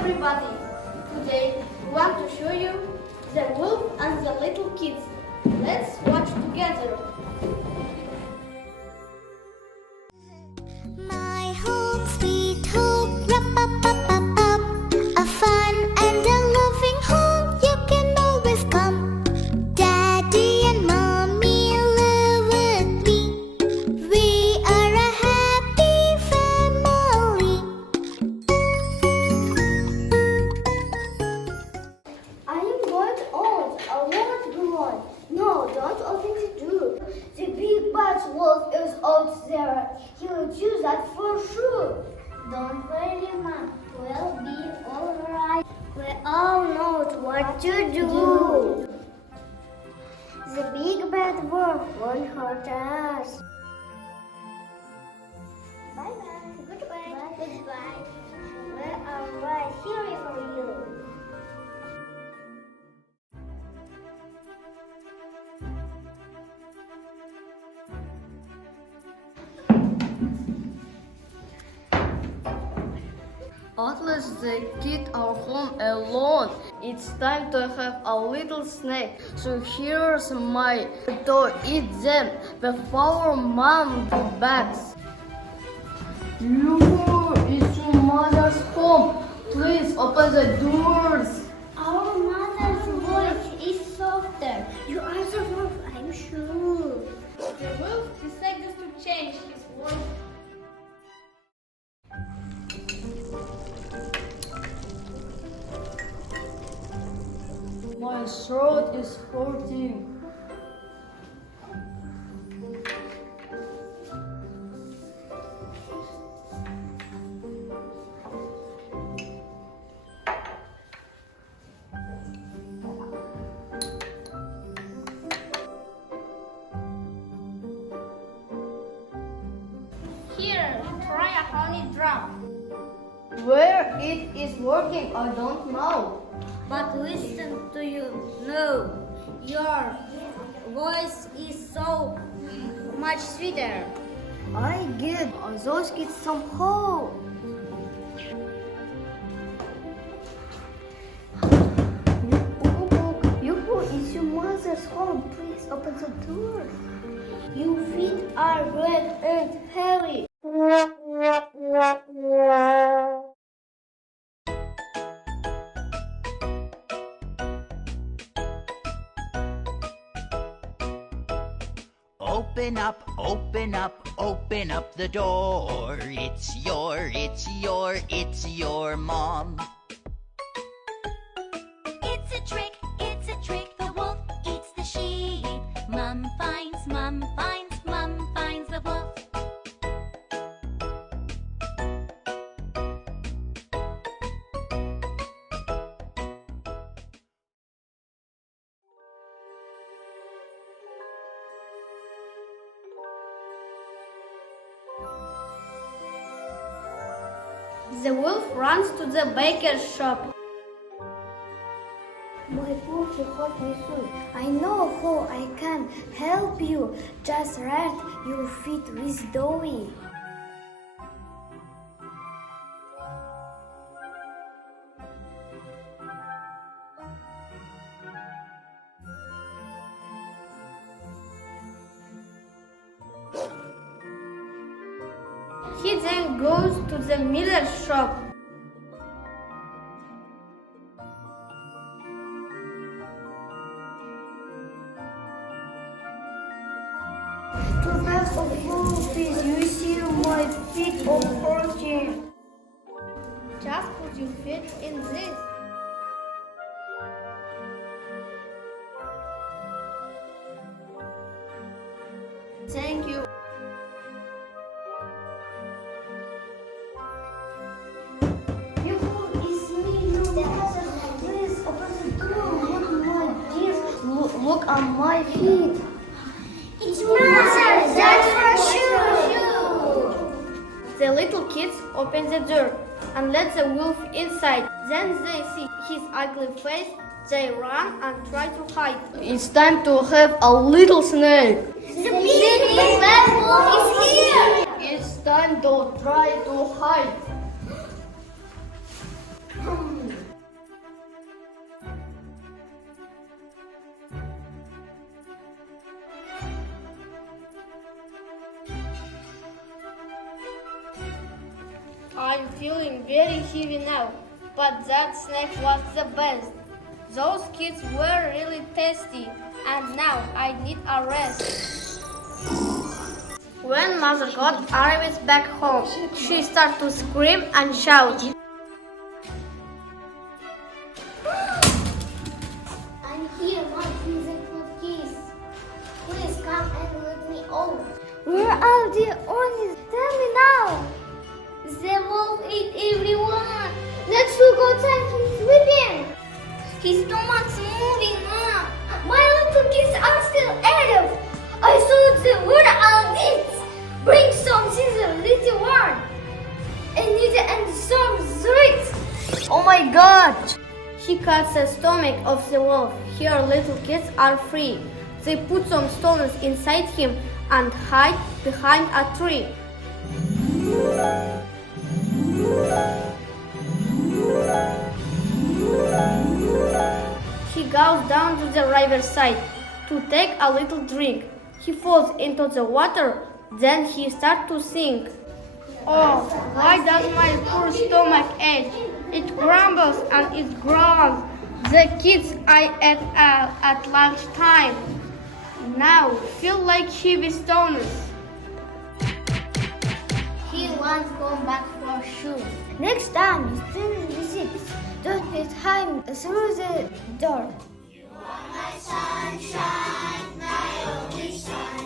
everybody! Today we want to show you the wolf and the little kids. Let's watch together. My home sweet home, rap-a-pa-pa-pap. A fun and a loving home, you can always come. Daddy and Mommy live with me. We are a happy family. I am going out. I won't go on. No, don't open the door. The big bad wolf is out there. He will do that for sure. Don't worry, Mom. We'll be alright. We all know what to do. The big bad wolf won't hurt us. Bye-bye. Goodbye. Goodbye. We are right here for you. Atlas, the kids are home alone. It's time to have a little snack. So here's my to eat them before Mom goes back. Look, it's your mother's home. Please open the doors. Our mother's voice is softer. You are the wolf, I'm sure. The wolf decided to change his voice. My throat is hurting. Here, try a honey drop. Where it is working, I don't know. But listen to you know, your voice is so much sweeter. I get those kids some hope. Yoo-hoo, it's your mother's home. Please open the door. Your feet are red and hairy. Open up, open up, open up the door. It's your mom. It's a trick, the wolf eats the sheep. Mom finds the wolf. The wolf runs to the baker's shop. My poor hot me soon. I know how I can help you. Just wrap your feet with dough. He then goes to the miller's shop. To have a full feast, you see my feet are hurting. Just put your feet in this. Thank you. Please open the door. Look, my dear. Look at my feet. It's Mother, that's for sure. The little kids open the door and let the wolf inside. Then they see his ugly face. They run and try to hide. It's time to have a little snack. The big bad wolf is here. It's time to try to hide. feeling very heavy now, but that snack was the best. Those kids were really tasty, and now I need a rest. When Mother Goat arrived back home, she started to scream and shout. I'm here, my pleasant cookies. Please come and let me out. Where are the onions? Tell me now. The wolf ate everyone. Let's look outside. He's sleeping. His stomach's moving, Mom. My little kids are still active. I saw the word all this. Bring some scissors, little one. Anita and some threads. Oh my God! She cuts the stomach of the wolf. Here little kids are free. They put some stones inside him and hide behind a tree. He goes down to the riverside to take a little drink. He falls into the water, then he starts to sink. Oh, why does my poor stomach ache? It grumbles and it groans. The kids I ate at lunchtime now feel like heavy stones. He won't come back for sure. Next time you finish the six, don't let him through the door. My sunshine, my only sun.